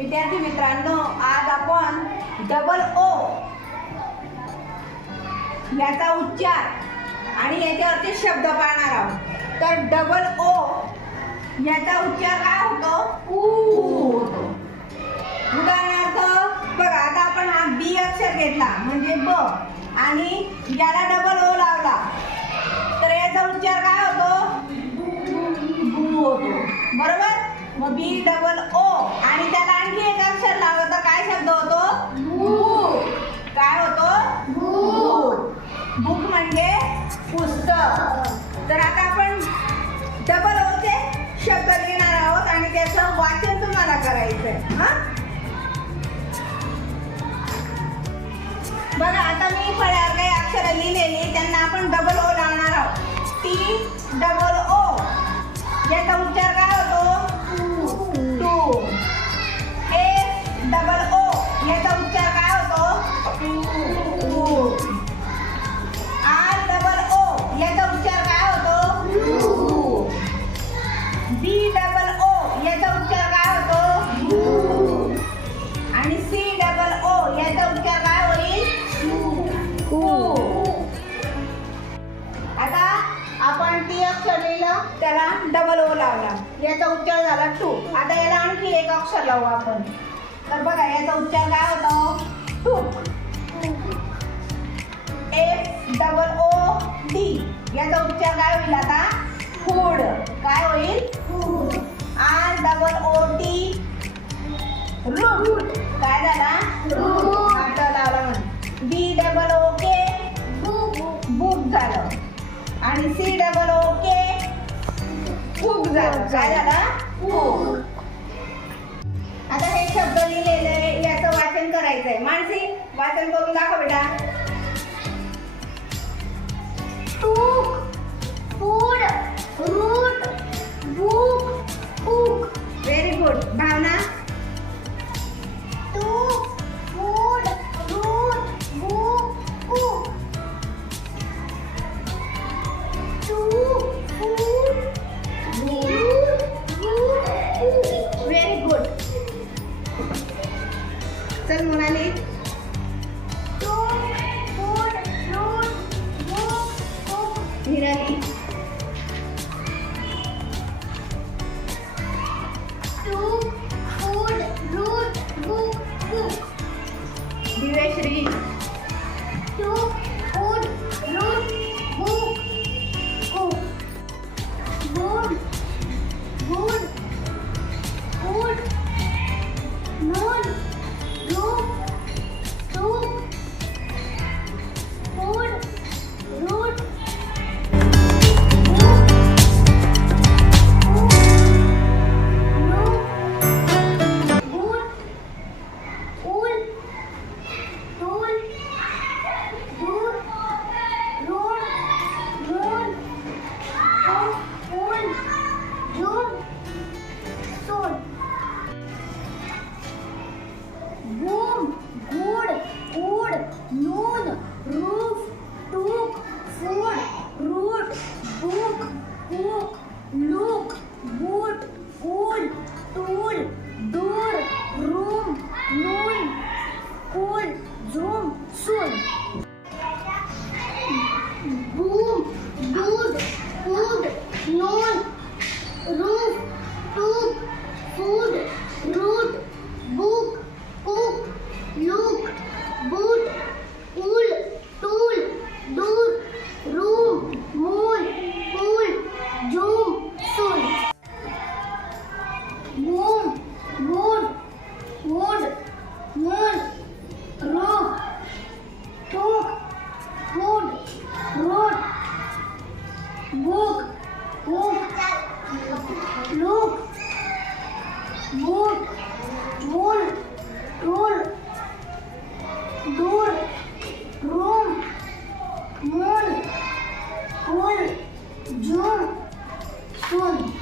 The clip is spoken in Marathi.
विद्यार्थी मित्रांनो, आज आपण डबल ओ याचा उच्चार आणि याच्यावरचे शब्द पाहणार आहोत। तर डबल ओ याचा उच्चार काय होतो? ऊ होतो। उदाहरणार्थ बघा, आता आपण हा बी अक्षर घेतला म्हणजे ब आणि याला डबल ओ लावला तर याचा उच्चार काय होतो? बू होतो, बरोबर? मग बी डबल ओ आणि त्याला आणखी एक अक्षर लावलं तर काय शब्द होतो? बुक। काय होतो? बुक। बुक म्हणजे पुस्तक। तर आता आपण डबल ओ चे शब्द लिहिणार आहोत आणि त्याचं वाचन तुम्हाला करायचंय। हा बघा, आता मी फळ्यावर काही अक्षर लिहिलेली त्यांना आपण डबल ओ लावणार आहोत। टी डबल ओ याचा उच्चार काय होतो? टू। ए डबल ओ याचा उच्चार काय होतो? टू। आर डबल ओ याचा उच्चार काय होतो? बी डबल ओ याचा उच्चार काय होतो? आणि सी डबल ओ याचा उच्चार काय होईल? आता आपण टी अक्षर लिहिलं त्याला डबल ओ लावला, याचा उच्चार झाला टू। आता याला आणखी एक अक्षर लावू आपण। तर बघा, याचा उच्चार काय होतो? टूक। एफ डबल ओ डी याचा उच्चार काय होईल आता? फूड। काय होईल? Food. R double O T root. काय झाला? रूट। आता लावला म्हणून। बी डबल ओ के बुक झालं आणि सी डबल ओ के कुक झालं। काय झालं? कुक। आता हे शब्द लिहिलेले याचं वाचन करायचंय। मानसी, वाचन करून दाखव बेटा। Took, food, root, book, cook. Very good. Bhavana? Took, food, root, book, cook. Took, food, root, book, cook. Very good. चल Monali. Took, food, root, book, cook. Nirali. Took, food, root, book, cook. Divyashree. Took, food, root, book, cook. Good, good, good, noon, root, took, food, root, look, boot, cool, tool, door, room, noon, cool, zoom, soon. Boom, good, food, noon, roof, tube, food, root, book, cook, look, boot, cool, tool, door, room, moon, cool, zoom, soon. Boom, wood, wood, moon, roof, took, food, road, book, cook, look, boot, moon, tool, door, room, moon, cool, zoom, soon.